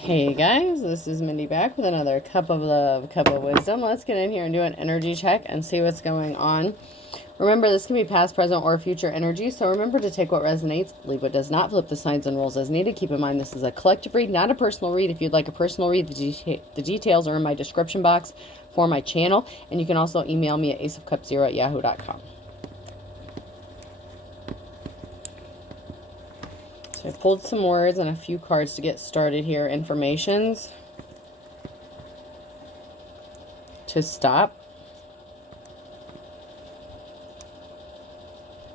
Hey guys, this is Mindy back with another cup of love, cup of wisdom. Let's get in here and do an energy check and see what's going on. Remember, this can be past, present, or future energy, so remember to take what resonates, leave what does not, flip the signs and rules as needed. Keep in mind this is a collective read, not a personal read. If you'd like a personal read, the details are in my description box for my channel, and you can also email me at aceofcups0@yahoo.com. So I pulled some words and a few cards to get started here. Informations. To stop.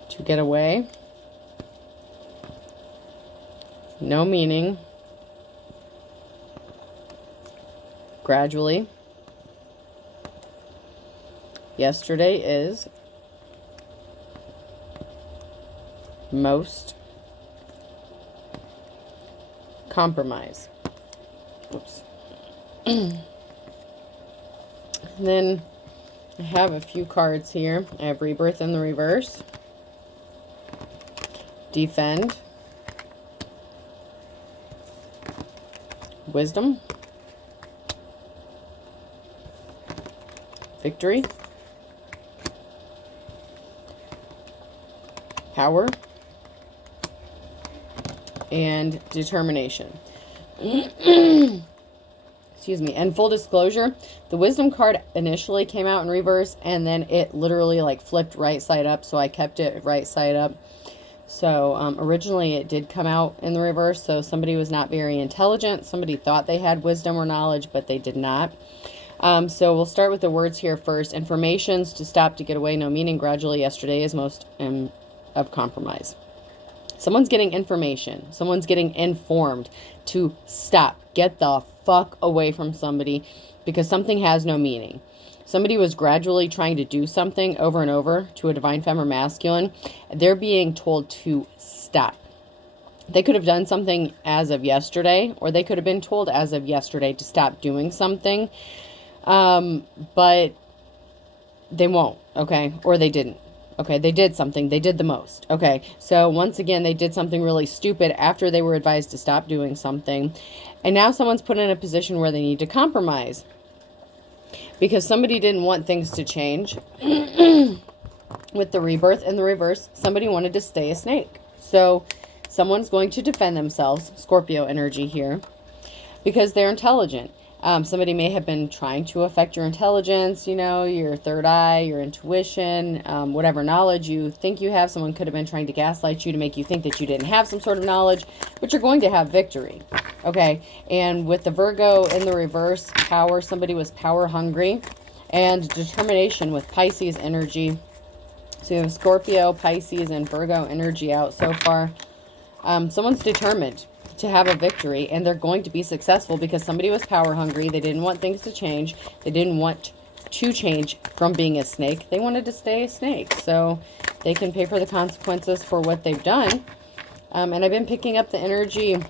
To get away. No meaning. Gradually. Yesterday is. Most. Compromise. Oops. Then I have a few cards here. I have Rebirth in the reverse. Defend. Wisdom. Victory. Power. And determination. Excuse me. And full disclosure, the wisdom card initially came out in reverse and then it literally like flipped right side up, so I kept it right side up. So originally it did come out in the reverse, so somebody was not very intelligent. Somebody thought they had wisdom or knowledge, but they did not. So we'll start with the words here first. Informations. To stop, to get away, no meaning. Gradually. Yesterday is most of compromise. Someone's getting information. Someone's getting informed to stop. Get the fuck away from somebody because something has no meaning. Somebody was gradually trying to do something over and over to a divine feminine masculine. They're being told to stop. They could have done something as of yesterday, or they could have been told as of yesterday to stop doing something. But they won't, okay? Or they didn't. Okay, they did something. They did the most. Okay, so once again, they did something really stupid after they were advised to stop doing something. And now someone's put in a position where they need to compromise. Because somebody didn't want things to change. With the rebirth and the reverse, somebody wanted to stay a snake. So someone's going to defend themselves, Scorpio energy here, because they're intelligent. Somebody may have been trying to affect your intelligence, you know, your third eye, your intuition, whatever knowledge you think you have. Someone could have been trying to gaslight you to make you think that you didn't have some sort of knowledge, but you're going to have victory. Okay, and with the Virgo in the reverse, power, somebody was power hungry, and determination with Pisces energy. So you have Scorpio, Pisces, and Virgo energy out so far. Someone's determined to have a victory, and they're going to be successful because somebody was power hungry. They didn't want things to change. They didn't want to change from being a snake. They wanted to stay a snake, so they can pay for the consequences for what they've done. And I've been picking up the energy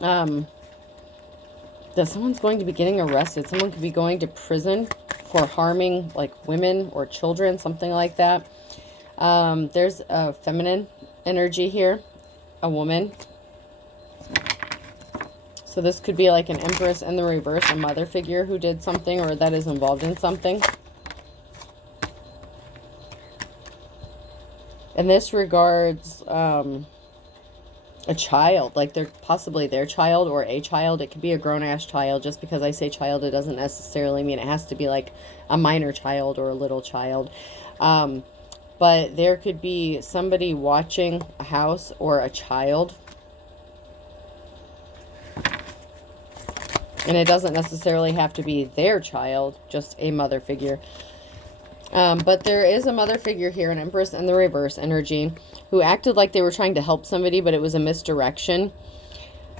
that someone's going to be getting arrested. Someone could be going to prison for harming like women or children, something like that. There's a feminine energy here, a woman. So this could be like an empress in the reverse, a mother figure who did something or that is involved in something. And this regards a child, like they're possibly their child or a child. It could be a grown-ass child. Just because I say child, it doesn't necessarily mean it has to be like a minor child or a little child. But there could be somebody watching a house or a child. And it doesn't necessarily have to be their child, just a mother figure. But there is a mother figure here, an empress in the reverse energy, who acted like they were trying to help somebody, but it was a misdirection.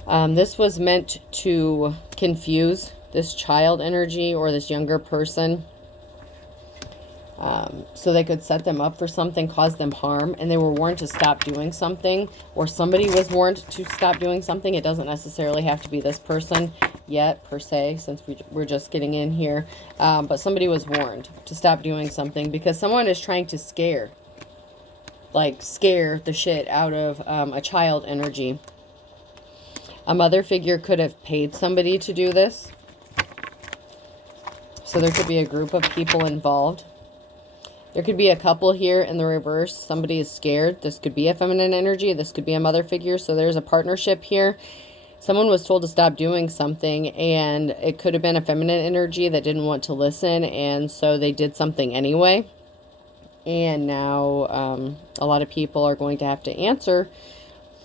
This was meant to confuse this child energy or this younger person. So they could set them up for something, cause them harm, and they were warned to stop doing something, or somebody was warned to stop doing something. It doesn't necessarily have to be this person yet, per se, since we're just getting in here. But somebody was warned to stop doing something because someone is trying to scare the shit out of a child energy. A mother figure could have paid somebody to do this. So there could be a group of people involved. There could be a couple here in the reverse. Somebody is scared. This could be a feminine energy. This could be a mother figure. So there's a partnership here. Someone was told to stop doing something, and it could have been a feminine energy that didn't want to listen, and so they did something anyway. And now a lot of people are going to have to answer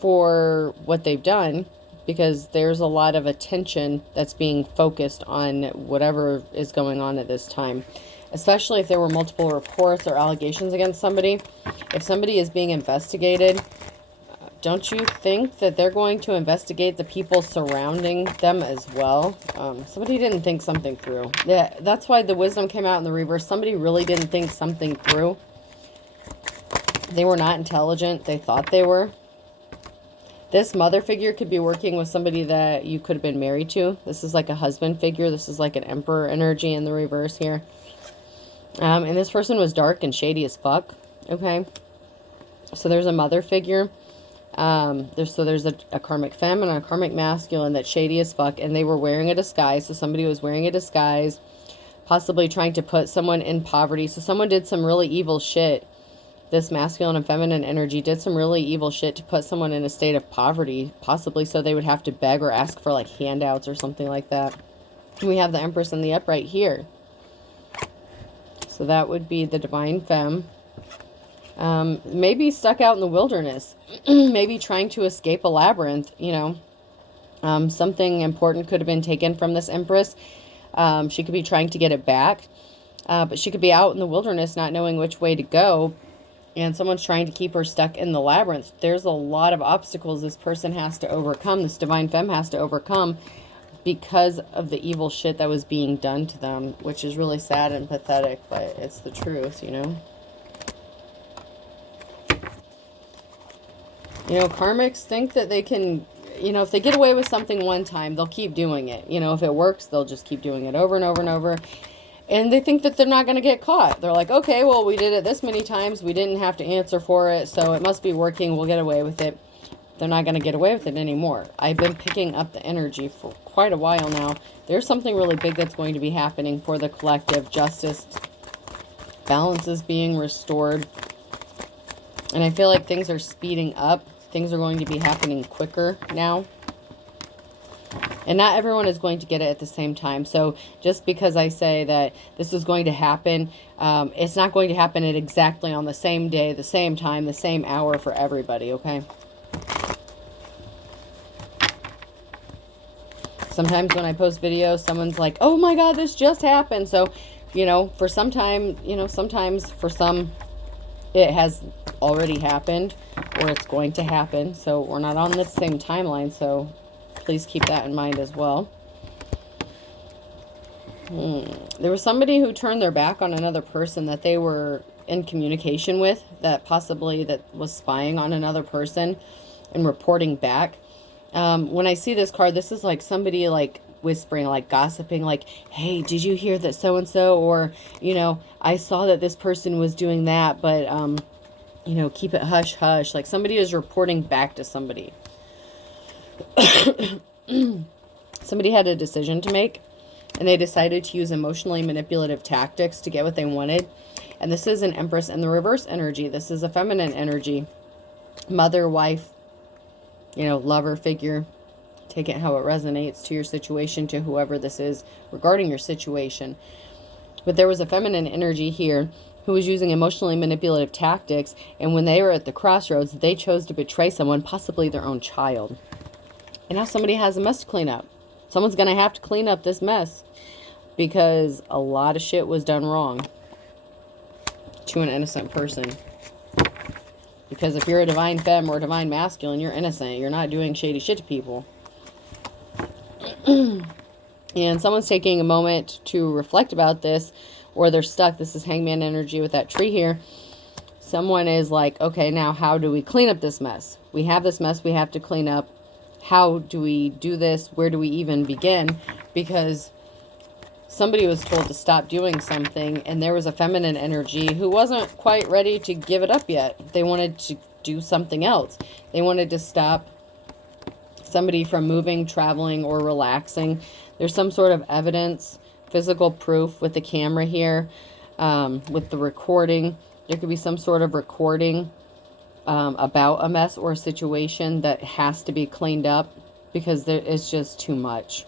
for what they've done, because there's a lot of attention that's being focused on whatever is going on at this time. Especially if there were multiple reports or allegations against somebody. If somebody is being investigated, don't you think that they're going to investigate the people surrounding them as well? Somebody didn't think something through. Yeah, that's why the wisdom came out in the reverse. Somebody really didn't think something through. They were not intelligent. They thought they were. This mother figure could be working with somebody that you could have been married to. This is like a husband figure. This is like an emperor energy in the reverse here. And this person was dark and shady as fuck. Okay. So there's a mother figure. There's a karmic femme and a karmic masculine that's shady as fuck, and they were wearing a disguise. So somebody was wearing a disguise, possibly trying to put someone in poverty. So someone did some really evil shit. This masculine and feminine energy did some really evil shit to put someone in a state of poverty, possibly so they would have to beg or ask for like handouts or something like that. And we have the Empress in the upright here. So that would be the divine femme. Maybe stuck out in the wilderness. Maybe trying to escape a labyrinth, you know. Something important could have been taken from this Empress. She could be trying to get it back. But she could be out in the wilderness not knowing which way to go. And someone's trying to keep her stuck in the labyrinth. There's a lot of obstacles this person has to overcome. This divine femme has to overcome because of the evil shit that was being done to them, which is really sad and pathetic, but it's the truth, you know. You know, karmics think that they can, you know, if they get away with something one time, they'll keep doing it. You know, if it works, they'll just keep doing it over and over and over. And they think that they're not going to get caught. They're like, okay, well, we did it this many times. We didn't have to answer for it, so it must be working. We'll get away with it. They're not going to get away with it anymore. I've been picking up the energy for quite a while now. There's something really big that's going to be happening for the collective. Justice, balance is being restored. And I feel like things are speeding up. Things are going to be happening quicker now. And not everyone is going to get it at the same time. So just because I say that this is going to happen, it's not going to happen at exactly on the same day, the same time, the same hour for everybody, okay? Sometimes when I post videos, someone's like, oh my God, this just happened. So, you know, for some time, you know, sometimes for some, it has already happened or it's going to happen. So we're not on the same timeline. So please keep that in mind as well. There was somebody who turned their back on another person that they were in communication with, that possibly that was spying on another person and reporting back. When I see this card, this is like somebody like whispering, like gossiping, like, hey, did you hear that so-and-so? Or, you know, I saw that this person was doing that, but, you know, keep it hush hush. Like somebody is reporting back to somebody. Somebody had a decision to make, and they decided to use emotionally manipulative tactics to get what they wanted. And this is an Empress in the reverse energy. This is a feminine energy. Mother, wife, you know, lover figure. Take it how it resonates to your situation, to whoever this is regarding your situation. But there was a feminine energy here who was using emotionally manipulative tactics, and when they were at the crossroads, they chose to betray someone, possibly their own child. And now somebody has a mess to clean up. Someone's going to have to clean up this mess because a lot of shit was done wrong to an innocent person. Because if you're a divine femme or a divine masculine, you're innocent. You're not doing shady shit to people. And someone's taking a moment to reflect about this, or they're stuck. This is hangman energy with that tree here. Someone is like, okay, now how do we clean up this mess? We have this mess we have to clean up. How do we do this? Where do we even begin? Because somebody was told to stop doing something, and there was a feminine energy who wasn't quite ready to give it up yet. They wanted to do something else. They wanted to stop somebody from moving, traveling, or relaxing. There's some sort of evidence, physical proof with the camera here, with the recording. There could be some sort of recording about a mess or a situation that has to be cleaned up because there is just too much.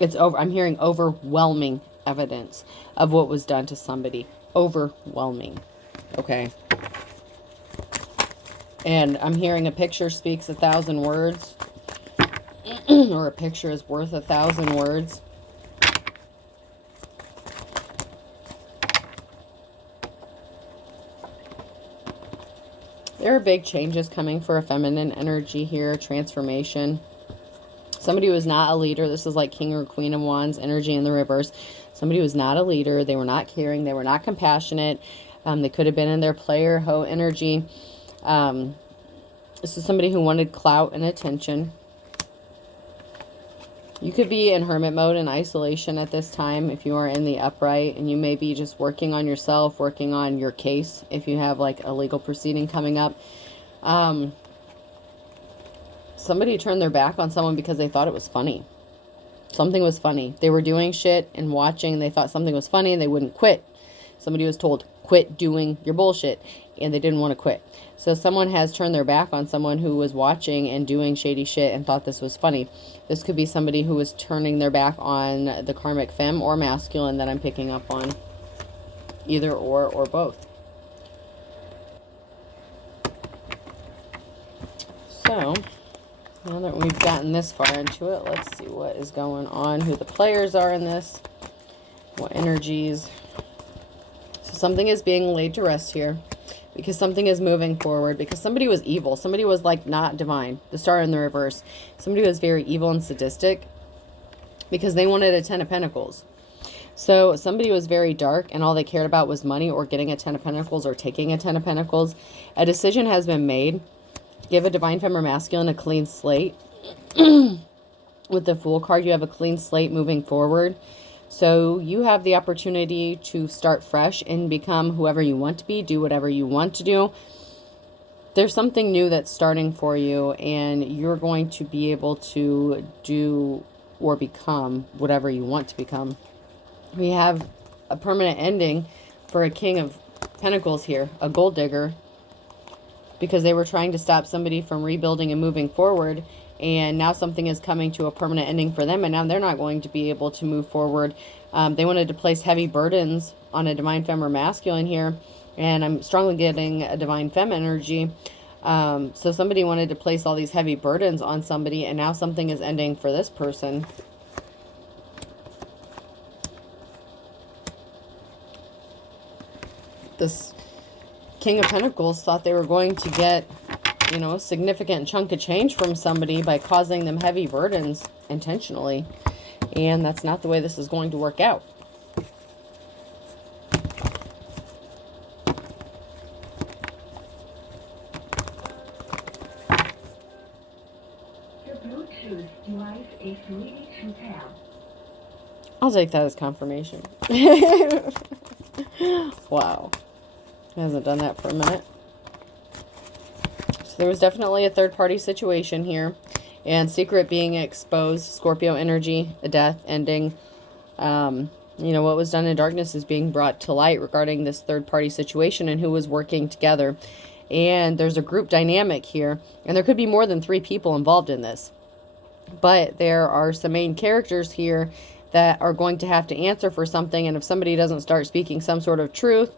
I'm hearing overwhelming evidence of what was done to somebody. Overwhelming. Okay. And I'm hearing a picture speaks 1,000 words. Or a picture is worth 1,000 words. There are big changes coming for a feminine energy here. Transformation. Somebody who was not a leader. This is like King or Queen of Wands energy in the reverse. Somebody who was not a leader. They were not caring. They were not compassionate. They could have been in their player hoe energy. This is somebody who wanted clout and attention. You could be in hermit mode and isolation at this time if you are in the upright, and you may be just working on yourself, working on your case if you have like a legal proceeding coming up. Somebody turned their back on someone because they thought it was funny. Something was funny. They were doing shit and watching. They thought something was funny and they wouldn't quit. Somebody was told, quit doing your bullshit, and they didn't want to quit. So someone has turned their back on someone who was watching and doing shady shit and thought this was funny. This could be somebody who was turning their back on the karmic femme or masculine that I'm picking up on. Either or both. So, now that we've gotten this far into it, let's see what is going on, who the players are in this, what energies. So something is being laid to rest here. Because something is moving forward. Because somebody was evil. Somebody was like not divine. The star in the reverse. Somebody was very evil and sadistic. Because they wanted a 10 of Pentacles. So somebody was very dark and all they cared about was money or getting a 10 of Pentacles or taking a 10 of Pentacles. A decision has been made. Give a divine femme or masculine a clean slate. With the Fool card, you have a clean slate moving forward. So you have the opportunity to start fresh and become whoever you want to be, do whatever you want to do. There's something new that's starting for you, and you're going to be able to do or become whatever you want to become. We have a permanent ending for a King of Pentacles here, a gold digger, because they were trying to stop somebody from rebuilding and moving forward. And now something is coming to a permanent ending for them. And now they're not going to be able to move forward. They wanted to place heavy burdens on a divine femme or masculine here. And I'm strongly getting a divine femme energy. So somebody wanted to place all these heavy burdens on somebody. And now something is ending for this person. This King of Pentacles thought they were going to get, you know, a significant chunk of change from somebody by causing them heavy burdens intentionally. And that's not the way this is going to work out. The Bluetooth device is ready to pair. I'll take that as confirmation. Wow. Hasn't done that for a minute. So there was definitely a third-party situation here. And secret being exposed. Scorpio energy, a death ending. You know, what was done in darkness is being brought to light regarding this third-party situation and who was working together. And there's a group dynamic here. And there could be more than 3 people involved in this. But there are some main characters here that are going to have to answer for something. And if somebody doesn't start speaking some sort of truth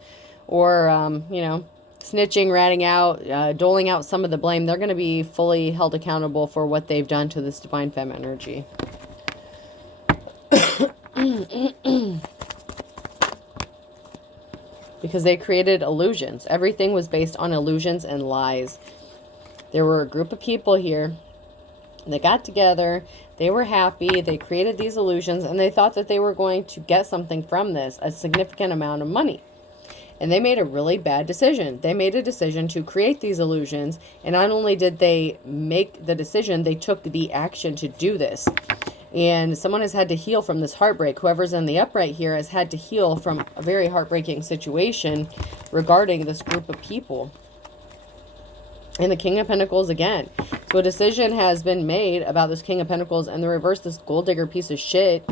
or, you know, snitching, ratting out, doling out some of the blame, they're going to be fully held accountable for what they've done to this divine femme energy. Because they created illusions. Everything was based on illusions and lies. There were a group of people here. They got together. They were happy. They created these illusions. And they thought that they were going to get something from this. A significant amount of money. And they made a really bad decision. They made a decision to create these illusions. And not only did they make the decision, they took the action to do this. And someone has had to heal from this heartbreak. Whoever's in the upright here has had to heal from a very heartbreaking situation regarding this group of people. And the King of Pentacles again. So a decision has been made about this King of Pentacles, and the reverse, this gold digger piece of shit.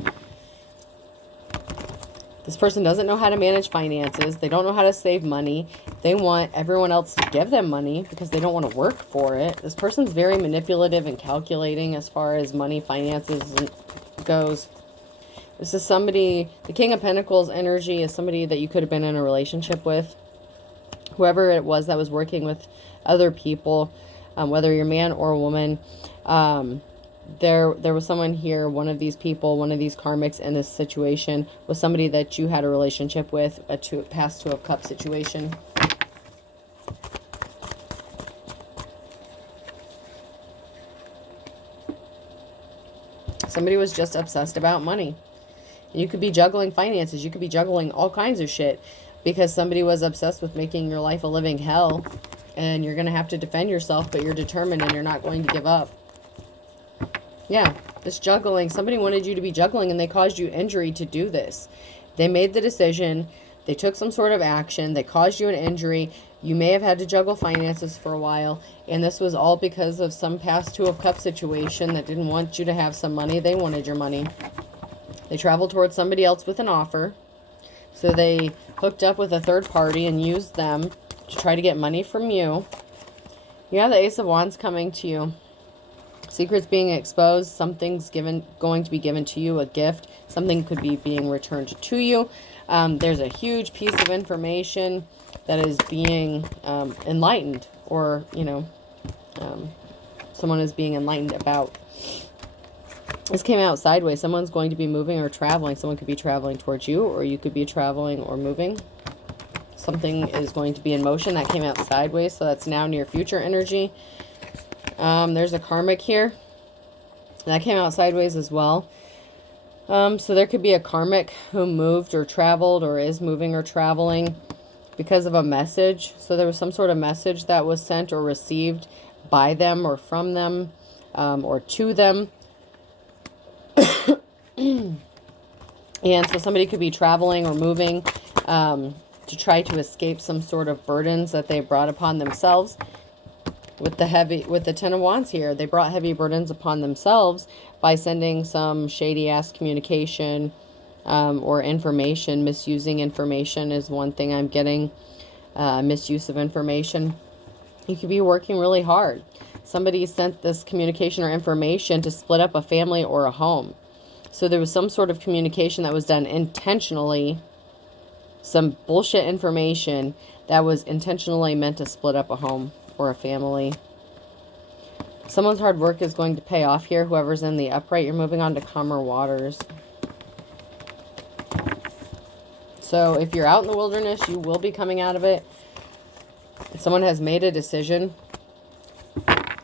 This person doesn't know how to manage finances. They don't know how to save money. They want everyone else to give them money because they don't want to work for it. This person's very manipulative and calculating as far as money, finances goes. This is somebody, the King of Pentacles energy is somebody that you could have been in a relationship with. Whoever it was that was working with other people, whether you're a man or a woman. There was someone here, one of these people, one of these karmics in this situation was somebody that you had a relationship with, a past Two of Cups situation. Somebody was just obsessed about money. You could be juggling finances. You could be juggling all kinds of shit because somebody was obsessed with making your life a living hell, and you're going to have to defend yourself, but you're determined and you're not going to give up. Yeah, this juggling. Somebody wanted you to be juggling and they caused you injury to do this. They made the decision. They took some sort of action. They caused you an injury. You may have had to juggle finances for a while. And this was all because of some past Two of Cups situation that didn't want you to have some money. They wanted your money. They traveled towards somebody else with an offer. So they hooked up with a third party and used them to try to get money from you. You have the Ace of Wands coming to you. Secrets being exposed. Something's going to be given to you, a gift. Something could be being returned to you. There's a huge piece of information that is being enlightened, or, you know, someone is being enlightened about. This came out sideways. Someone's going to be moving or traveling. Someone could be traveling towards you, or you could be traveling or moving. Something is going to be in motion. That came out sideways, so that's now near future energy. There's a karmic here. That came out sideways as well. So there could be a karmic who moved or traveled or is moving or traveling because of a message. So there was some sort of message that was sent or received by them or from them, or to them. And so somebody could be traveling or moving to try to escape some sort of burdens that they brought upon themselves. With the Ten of Wands here, they brought heavy burdens upon themselves by sending some shady-ass communication or information. Misusing information is one thing I'm getting. Misuse of information. You could be working really hard. Somebody sent this communication or information to split up a family or a home. So there was some sort of communication that was done intentionally. Some bullshit information that was intentionally meant to split up a home or a family. Someone's hard work is going to pay off here. Whoever's in the upright, you're moving on to calmer waters. So if you're out in the wilderness, you will be coming out of it. Someone has made a decision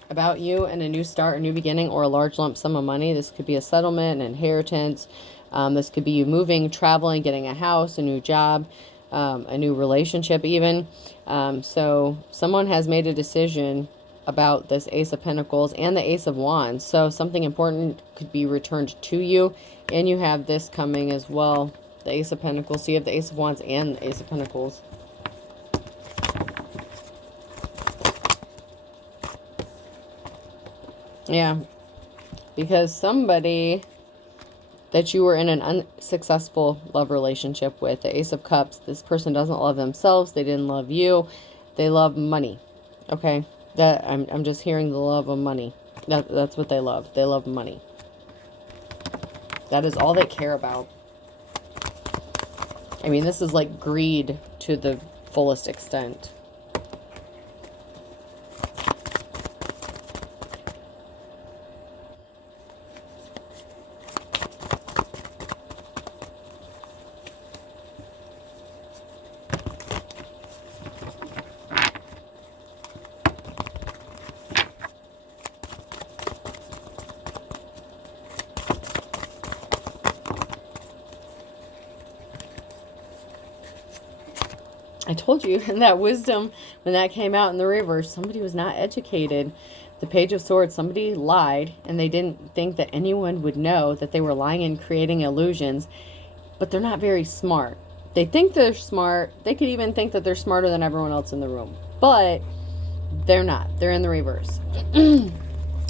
about you and a new start, a new beginning, or a large lump sum of money. This could be a settlement, an inheritance. This could be you moving, traveling, getting a house, a new job, a new relationship even. So someone has made a decision about this Ace of Pentacles and the Ace of Wands. So something important could be returned to you. And you have this coming as well, the Ace of Pentacles. So you have the Ace of Wands and the Ace of Pentacles. Yeah, because somebody that you were in an unsuccessful love relationship with, the Ace of Cups, this person doesn't love themselves. They didn't love you. They love money. Okay, that I'm just hearing the love of money. That's what they love. They love money. That is all they care about. I mean, this is like greed to the fullest extent. I told you in that wisdom, when that came out in the reverse, somebody was not educated. The Page of Swords, somebody lied, and they didn't think that anyone would know that they were lying and creating illusions, but they're not very smart. They think they're smart. They could even think that they're smarter than everyone else in the room, but they're not. They're in the reverse.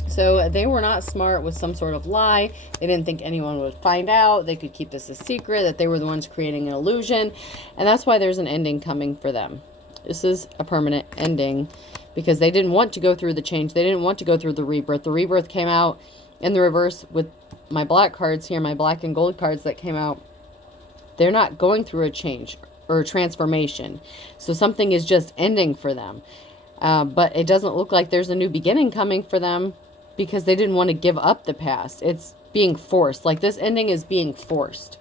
So they were not smart with some sort of lie. They didn't think anyone would find out. They could keep this a secret, that they were the ones creating an illusion. And that's why there's an ending coming for them. This is a permanent ending because they didn't want to go through the change. They didn't want to go through the rebirth. The rebirth came out in the reverse with my black cards here, my black and gold cards that came out. They're not going through a change or a transformation. So something is just ending for them. But it doesn't look like there's a new beginning coming for them because they didn't want to give up the past. It's being forced. Like this ending is being forced.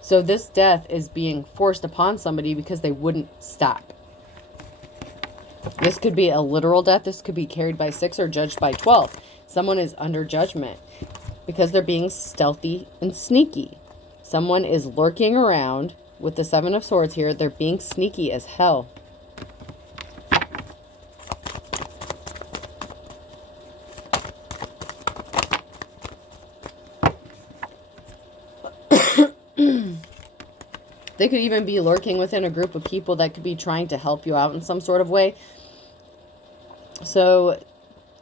So this death is being forced upon somebody because they wouldn't stop. This could be a literal death. This could be carried by 6 or judged by 12. Someone is under judgment because they're being stealthy and sneaky. Someone is lurking around with the 7 of Swords here. They're being sneaky as hell. They could even be lurking within a group of people that could be trying to help you out in some sort of way. So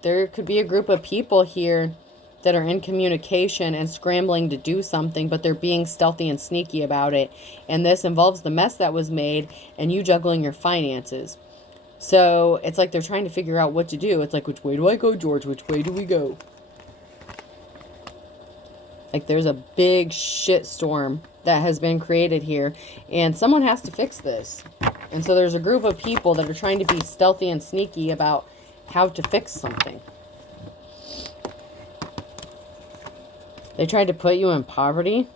there could be a group of people here that are in communication and scrambling to do something, but they're being stealthy and sneaky about it. And this involves the mess that was made and you juggling your finances. So it's like they're trying to figure out what to do. It's like, which way do I go, George? Which way do we go? Like there's a big shit storm that has been created here, and someone has to fix this. And so there's a group of people that are trying to be stealthy and sneaky about how to fix something. They tried to put you in poverty.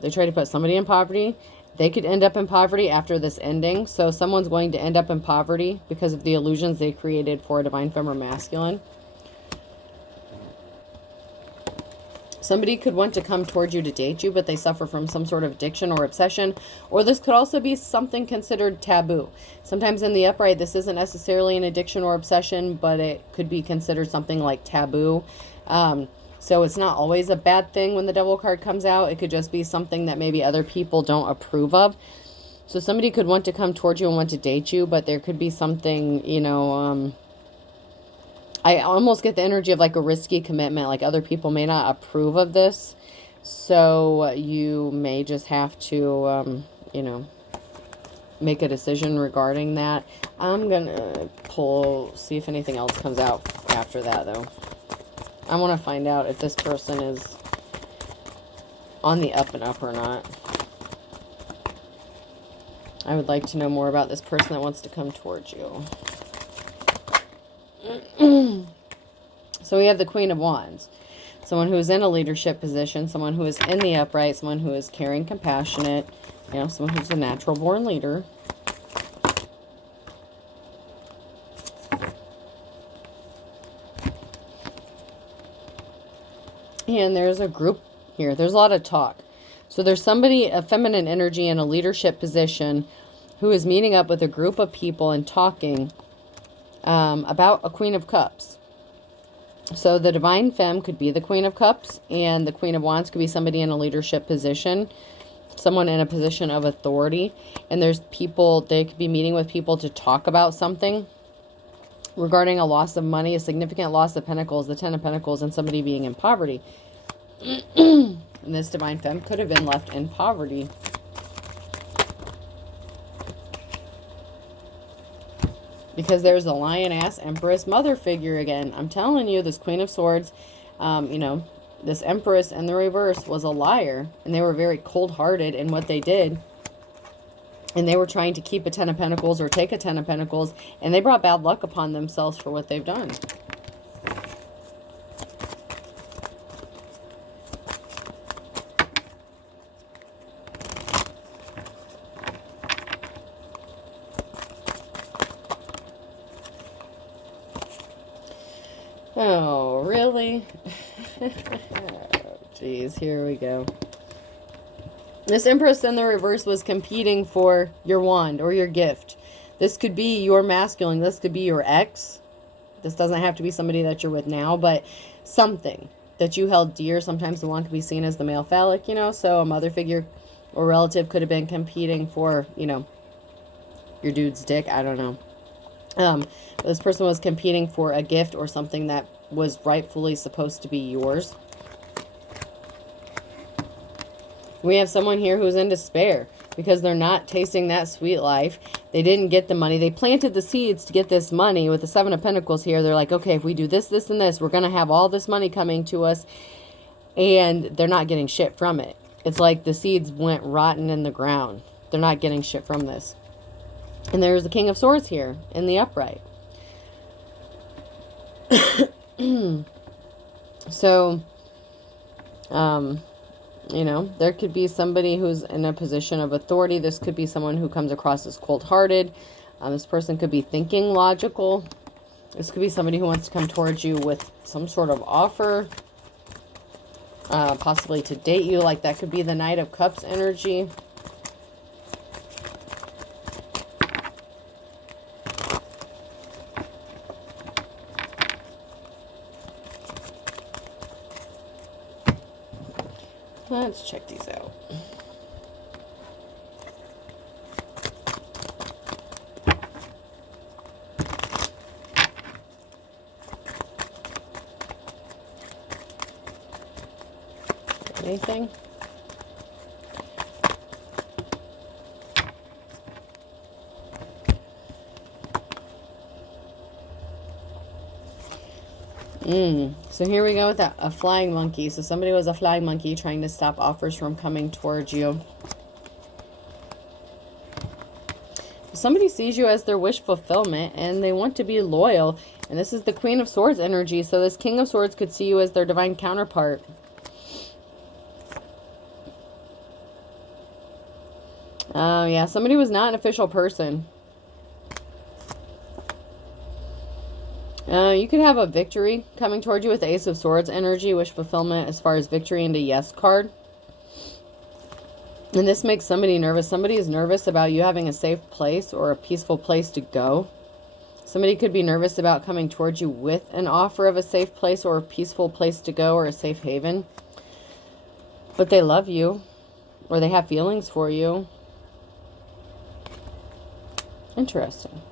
They tried to put somebody in poverty. They could end up in poverty after this ending. So someone's going to end up in poverty because of the illusions they created for a divine feminine masculine. Somebody could want to come towards you to date you, but they suffer from some sort of addiction or obsession. Or this could also be something considered taboo. Sometimes in the upright, this isn't necessarily an addiction or obsession, but it could be considered something like taboo. So it's not always a bad thing when the Devil card comes out. It could just be something that maybe other people don't approve of. So somebody could want to come towards you and want to date you, but there could be something, you know, I almost get the energy of like a risky commitment. Like other people may not approve of this. So you may just have to, you know, make a decision regarding that. I'm going to see if anything else comes out after that though. I want to find out if this person is on the up and up or not. I would like to know more about this person that wants to come towards you. So we have the Queen of Wands. Someone who is in a leadership position. Someone who is in the upright. Someone who is caring, compassionate. You know, someone who's a natural born leader. And there's a group here. There's a lot of talk. So there's somebody, a feminine energy in a leadership position who is meeting up with a group of people and talking about a Queen of Cups. So the Divine Femme could be the Queen of Cups, and the Queen of Wands could be somebody in a leadership position, someone in a position of authority. And there's people, they could be meeting with people to talk about something regarding a loss of money, a significant loss of pentacles, the 10 of Pentacles, and somebody being in poverty. And this Divine Femme could have been left in poverty. Because there's a Lioness, Empress, Mother figure again. I'm telling you, this Queen of Swords, you know, this Empress in the reverse was a liar. And they were very cold-hearted in what they did. And they were trying to keep a 10 of Pentacles or take a 10 of Pentacles. And they brought bad luck upon themselves for what they've done. Oh, really? Jeez, here we go. This Empress in the reverse was competing for your wand or your gift. This could be your masculine. This could be your ex. This doesn't have to be somebody that you're with now, but something that you held dear. Sometimes the wand could be seen as the male phallic, you know, so a mother figure or relative could have been competing for, you know, your dude's dick. I don't know. This person was competing for a gift or something that was rightfully supposed to be yours. We have someone here who's in despair because they're not tasting that sweet life. They didn't get the money. They planted the seeds to get this money. With the Seven of Pentacles here, they're like, okay, if we do this, this, and this, we're going to have all this money coming to us. And they're not getting shit from it. It's like the seeds went rotten in the ground. They're not getting shit from this. And there's the King of Swords here in the upright. So, you know, there could be somebody who's in a position of authority. This could be someone who comes across as cold-hearted. This person could be thinking logical. This could be somebody who wants to come towards you with some sort of offer. Possibly to date you. Like that could be the Knight of Cups energy. Let's check these out. Anything? So here we go with a flying monkey. So somebody was a flying monkey trying to stop offers from coming towards you. Somebody sees you as their wish fulfillment and they want to be loyal. And this is the Queen of Swords energy. So this King of Swords could see you as their divine counterpart. Oh, yeah. Somebody was not an official person. You could have a victory coming toward you with the Ace of Swords energy, wish fulfillment as far as victory into Yes card. And this makes somebody nervous. Somebody is nervous about you having a safe place or a peaceful place to go. Somebody could be nervous about coming towards you with an offer of a safe place or a peaceful place to go or a safe haven. But they love you or they have feelings for you. Interesting.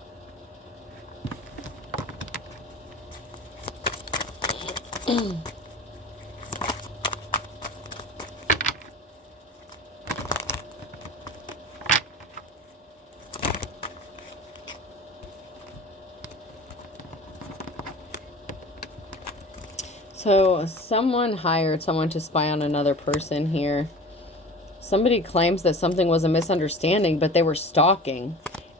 So someone hired someone to spy on another person here. Somebody claims that something was a misunderstanding, but they were stalking.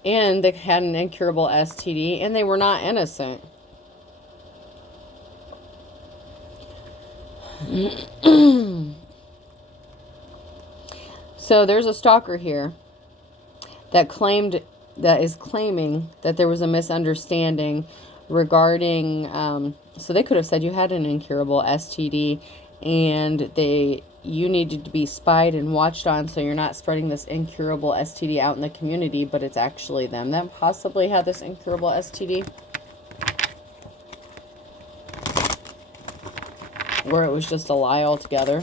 And they had an incurable STD, and they were not innocent. So there's a stalker here that is claiming that there was a misunderstanding regarding, so they could have said you had an incurable STD and you needed to be spied and watched on so you're not spreading this incurable STD out in the community, but it's actually them that possibly had this incurable STD. Or it was just a lie altogether.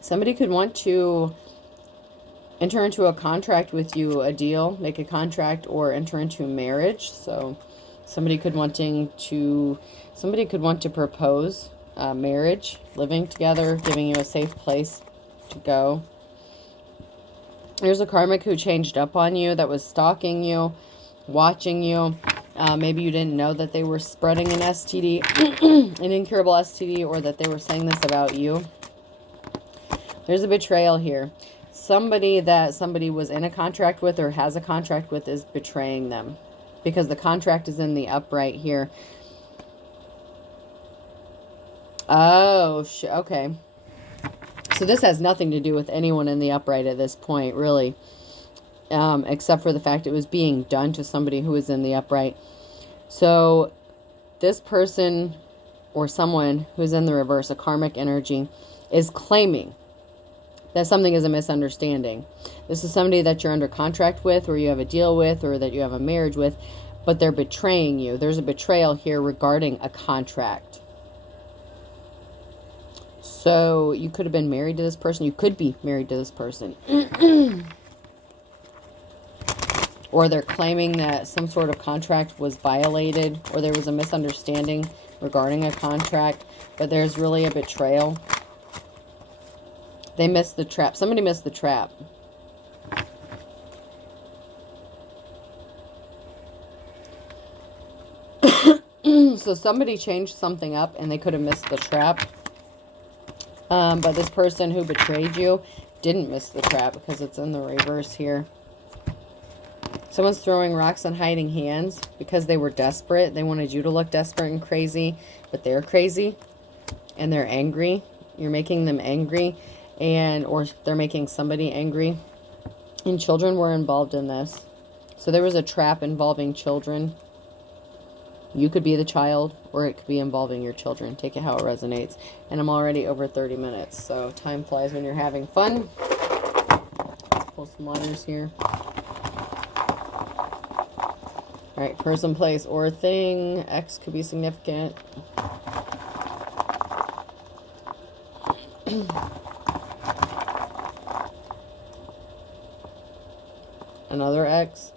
Somebody could want to enter into a contract with you, a deal, make a contract, or enter into marriage. So somebody could want to propose marriage, living together, giving you a safe place to go. There's a karmic who changed up on you, that was stalking you, watching you. Maybe you didn't know that they were spreading an STD, an incurable STD, or that they were saying this about you. There's a betrayal here. Somebody that somebody was in a contract with or has a contract with is betraying them. Because the contract is in the upright here. Oh, okay. So this has nothing to do with anyone in the upright at this point, really. Except for the fact it was being done to somebody who was in the upright. So this person or someone who's in the reverse, a karmic energy, is claiming that something is a misunderstanding. This is somebody that you're under contract with, or you have a deal with, or that you have a marriage with, but they're betraying you. There's a betrayal here regarding a contract. So you could have been married to this person. You could be married to this person. or they're claiming that some sort of contract was violated, or there was a misunderstanding regarding a contract, but there's really a betrayal. They missed the trap. Somebody missed the trap. So somebody changed something up and they could have missed the trap. But this person who betrayed you didn't miss the trap because it's in the reverse here. Someone's throwing rocks and hiding hands because they were desperate. They wanted you to look desperate and crazy, but they're crazy and they're angry. You're making them angry, or they're making somebody angry. And children were involved in this. So there was a trap involving children. You could be the child, or it could be involving your children. Take it how it resonates. And I'm already over 30 minutes, so time flies when you're having fun. Let's pull some letters here. Alright, person, place, or thing. X could be significant. Another X.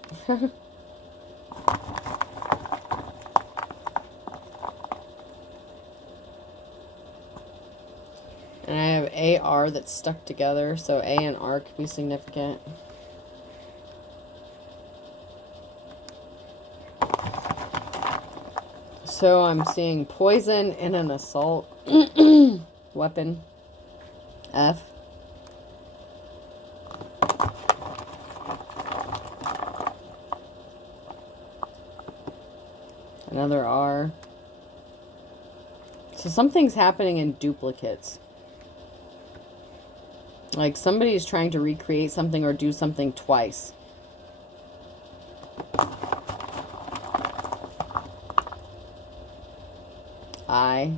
And I have AR that's stuck together, so A and R could be significant. So I'm seeing poison in an assault weapon. F. Another R. So something's happening in duplicates. Like somebody's trying to recreate something or do something twice. I.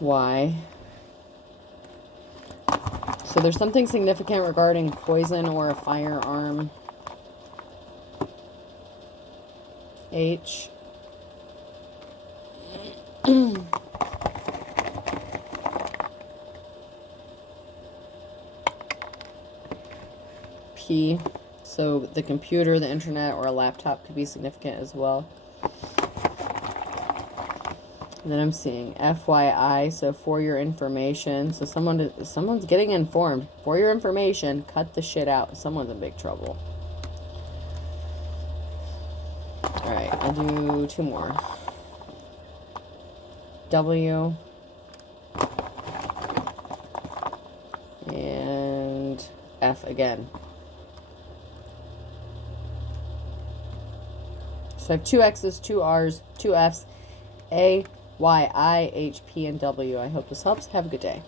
Y. So there's something significant regarding poison or a firearm. H. P. So the computer, the internet, or a laptop could be significant as well. And then I'm seeing FYI, so for your information. So someone's getting informed. For your information, cut the shit out. Someone's in big trouble. Alright, I'll do two more. W. And F again. So I have two X's, two R's, two F's, A, Y, I, H, P, and W. I hope this helps. Have a good day.